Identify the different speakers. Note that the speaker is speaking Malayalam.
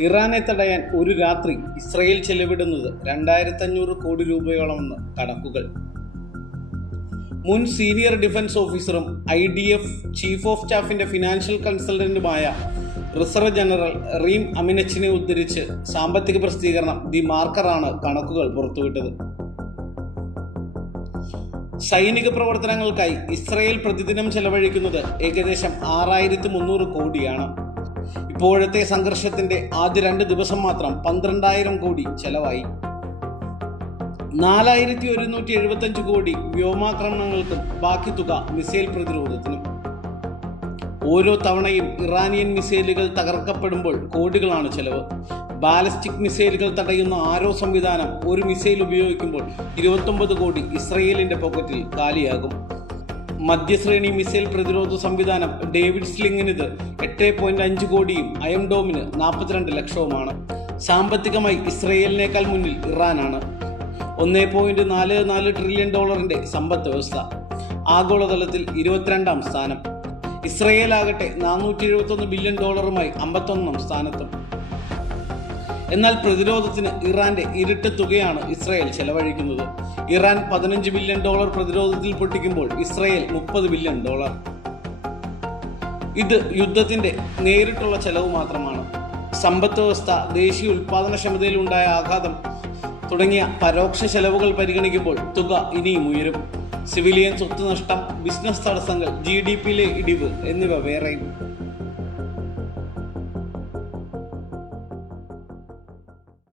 Speaker 1: ഇറാനെ തടയാൻ ഒരു രാത്രി ഇസ്രയേൽ ചെലവിടുന്നത് രണ്ടായിരത്തഞ്ഞൂറ് കോടി രൂപയോളമെന്ന് കണക്കുകൾ. മുൻ സീനിയർ ഡിഫൻസ് ഓഫീസറും I D F chief of സ്റ്റാഫിന്റെ financial കൺസൾട്ടന്റുമായ റിസർവ് ജനറൽ റീം അമിനച്ചിനെ ഉദ്ധരിച്ച് സാമ്പത്തിക പ്രസിദ്ധീകരണം ദി മാർക്കറാണ് കണക്കുകൾ പുറത്തുവിട്ടത്. സൈനിക പ്രവർത്തനങ്ങൾക്കായി ഇസ്രയേൽ പ്രതിദിനം ചെലവഴിക്കുന്നത് ഏകദേശം ആറായിരത്തി മുന്നൂറ് കോടിയാണ്. ഇപ്പോഴത്തെ സംഘർഷത്തിന്റെ ആദ്യ രണ്ട് ദിവസം മാത്രം പന്ത്രണ്ടായിരം കോടി ചെലവായി. നാലായിരത്തി ഒരുന്നൂറ്റി എഴുപത്തഞ്ച് കോടി വ്യോമാക്രമണങ്ങൾക്കും ബാക്കി തുക മിസൈൽ പ്രതിരോധത്തിനും. ഓരോ തവണയും ഇറാനിയൻ മിസൈലുകൾ തകർക്കപ്പെടുമ്പോൾ കോടികളാണ് ചെലവ്. ബാലിസ്റ്റിക് മിസൈലുകൾ തടയുന്ന ആരോ സംവിധാനം ഒരു മിസൈൽ ഉപയോഗിക്കുമ്പോൾ ഇരുപത്തൊമ്പത് കോടി ഇസ്രയേലിന്റെ പോക്കറ്റിൽ കാലിയാകും. മധ്യശ്രേണി മിസൈൽ പ്രതിരോധ സംവിധാനം ഡേവിഡ് സ്ലിങ്ങിനിത് എട്ട് പോയിന്റ് അഞ്ച് കോടിയും അയംഡോമിന് നാൽപ്പത്തിരണ്ട് ലക്ഷവുമാണ്. സാമ്പത്തികമായി ഇസ്രയേലിനേക്കാൾ മുന്നിൽ ഇറാനാണ്. ഒന്നേ പോയിന്റ് നാല് നാല് ട്രില്യൺ ഡോളറിന്റെ സമ്പദ് വ്യവസ്ഥ. ആഗോളതലത്തിൽ ഇരുപത്തിരണ്ടാം സ്ഥാനം. ഇസ്രയേൽ ആകട്ടെ നാനൂറ്റി എഴുപത്തൊന്ന് ബില്യൺ ഡോളറുമായി അമ്പത്തൊന്നാം സ്ഥാനത്തും. എന്നാൽ പ്രതിരോധത്തിന് ഇറാന്റെ ഇരട്ട തുകയാണ് ഇസ്രായേൽ ചെലവഴിക്കുന്നത്. ഇറാൻ പതിനഞ്ച് ബില്യൺ ഡോളർ പ്രതിരോധത്തിൽ പൊട്ടിക്കുമ്പോൾ ഇസ്രായേൽ മുപ്പത് ബില്യൺ ഡോളർ. ഇത് യുദ്ധത്തിന്റെ നേരിട്ടുള്ള ചെലവ് മാത്രമാണ്. സമ്പദ് വ്യവസ്ഥ ദേശീയ ഉൽപാദനക്ഷമതയിൽ ഉണ്ടായ ആഘാതം തുടങ്ങിയ പരോക്ഷ ചെലവുകൾ പരിഗണിക്കുമ്പോൾ തുക ഇനിയും ഉയരും. സിവിലിയൻ സ്വത്ത് നഷ്ടം ബിസിനസ് തടസ്സങ്ങൾ ജി ഡി പിയിലെ ഇടിവ് എന്നിവ വേറെയും.